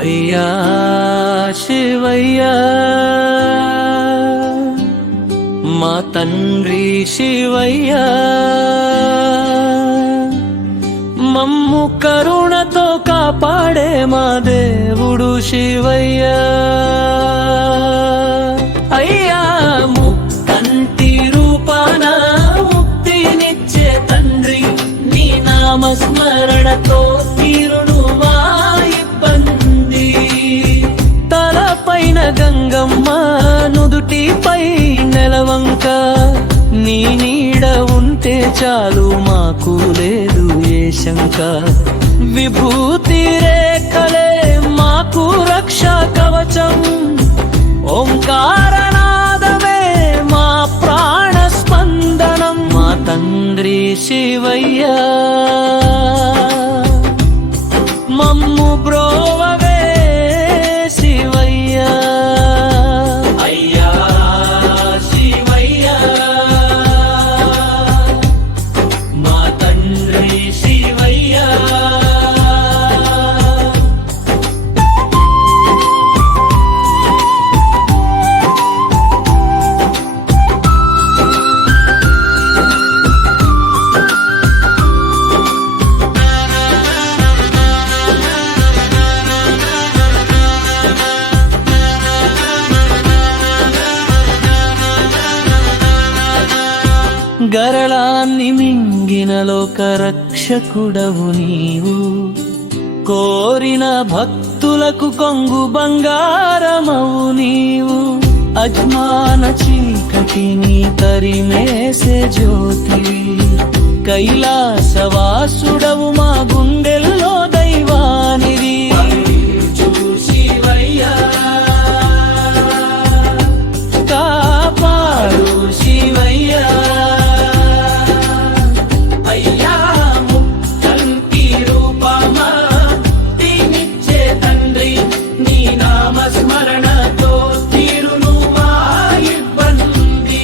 అయ్యా శివయ్య మా తండ్రి శివయ్య మమ్ము కరుణతో కాపాడే మా దేవుడు శివయ్య అయ్యా ముక్కంటి రూపాన ముక్తినిచ్చే తండ్రి నీ నామస్మరణతో తీరును మా ఇబ్బంది తలపైన గంగమ్మ నుదుటిపై నెలవంక నీ నీడ ఉంటే చాలు మాకు లేదు ఏ శంక విభూతి రేఖలే మాకు రక్షా కవచం ఓంకారనాదమే మా ప్రాణ స్పందనం మా తండ్రి శివయ్య మమ్ము బ్రోవవే శివయ్య అయ్యా శివయ్య మా తండ్రి శివయ్య గరళాన్ని మింగిన లోక రక్షకుడవు నీవు కోరిన భక్తులకు కొంగు బంగారమవు నీవు అజ్ఞాన చీకటిని తరిమేసే జ్యోతి కైలాసవాసుడవు మా గుండెల్లో దైవానిది కాపాడు శివయ్య స్మరణతో తీరును మా ఇబ్బంది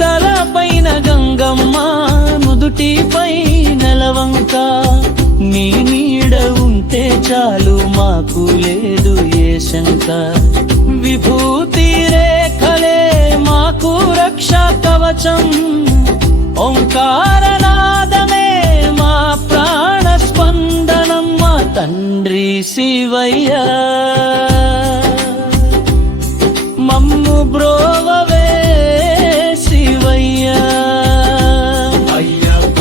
తలపైన గంగమ్మ నుదుటిపై నెలవంక నీ నీడ ఉంటే చాలు మాకు లేదు ఏ శంక విభూతి రేఖలే మాకు రక్షా కవచం ఓంకారనాదమే మా ప్రాణ స్పందనం మా తండ్రి శివయ్య మమ్ము బ్రోవవే శివయ్య అయ్యప్ప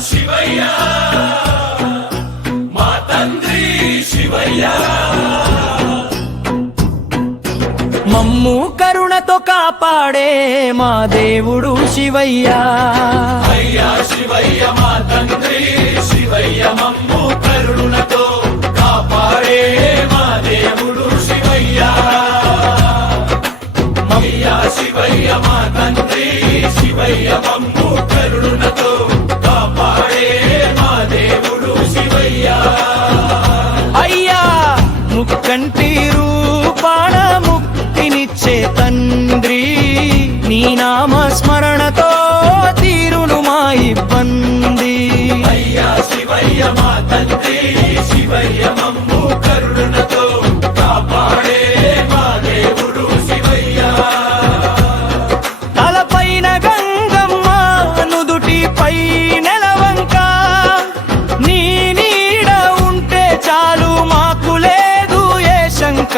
శివయ్య మా తండ్రి శివయ్య మమ్ము కరుణతో కాపాడే మా దేవుడు శివయ్య అయ్యా శివయ్య మా తండ్రి శివయ్య మమ్ము కరుణతో కాపాడే మా దేవుడు శివయ్య అయ్యా శివయ్య మా తండ్రి శివయ్య మమ్ము కరుణతో కాపాడే మా దేవుడు శివయ్య అయ్యా ముక్కంటి రూపాణ ముక్తినిచ్చే తండ్రి నీ నామ స్మరణతో తీరును మా ఇబ్బంది అయ్యా శివయ్య మా తండ్రి శివయ్య మమ్ము కరుణతో కాపాడే మా దేవుడు శివయ్య తలపైన గంగమ్మ నుదుటిపై నెలవంక నీ నీడ ఉంటే చాలు మాకు లేదు ఏ శంక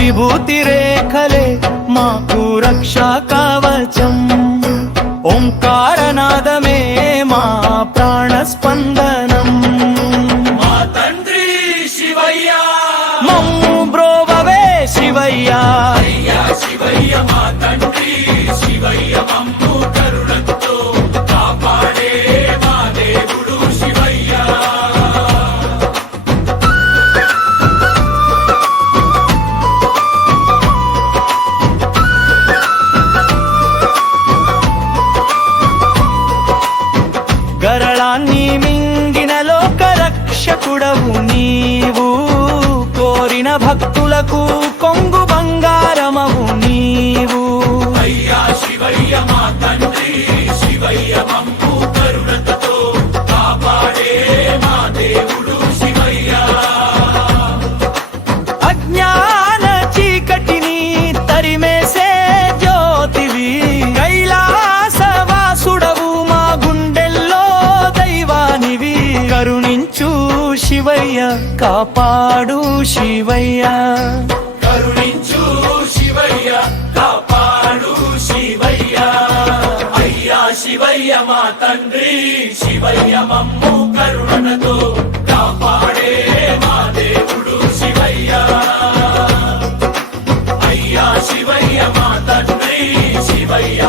విభూతి రేఖలే మాకు రక్షా కవచం ఓంకారనాదమే మా ప్రాణ స్పందనం మా తండ్రి శివయ్య మమ్ము బ్రోవ శివయ్య మా తండ్రి శివయ్య మమ్ము కరుణతో కాపాడే మా దేవుడు శివయ్య. గరళాన్ని మింగిన లోక రక్షకుడవు నీవు, కోరిన భక్తులకు కొంగు బంగారమవు నీవు. అయ్యా శివయ్య మా తండ్రి శివయ్య మమ్ము కరుణతో కాపాడే మా దేవుడు శివయ్య. అజ్ఞాన చీకటిని తరిమేసే జ్యోతివి, కైలాసవాసుడవు మా గుండెల్లో దైవానివి. కరుణించు శివయ్య, కాపాడు శివయ్య, కరుణించు శివయ్య, కాపాడు శివయ్య. అయ్యా శివయ్య మా తండ్రి శివయ్య మమ్ము కరుణతో కాపాడే మా దేవుడు శివయ్య. అయ్యా శివయ్య మా తండ్రి శివయ్య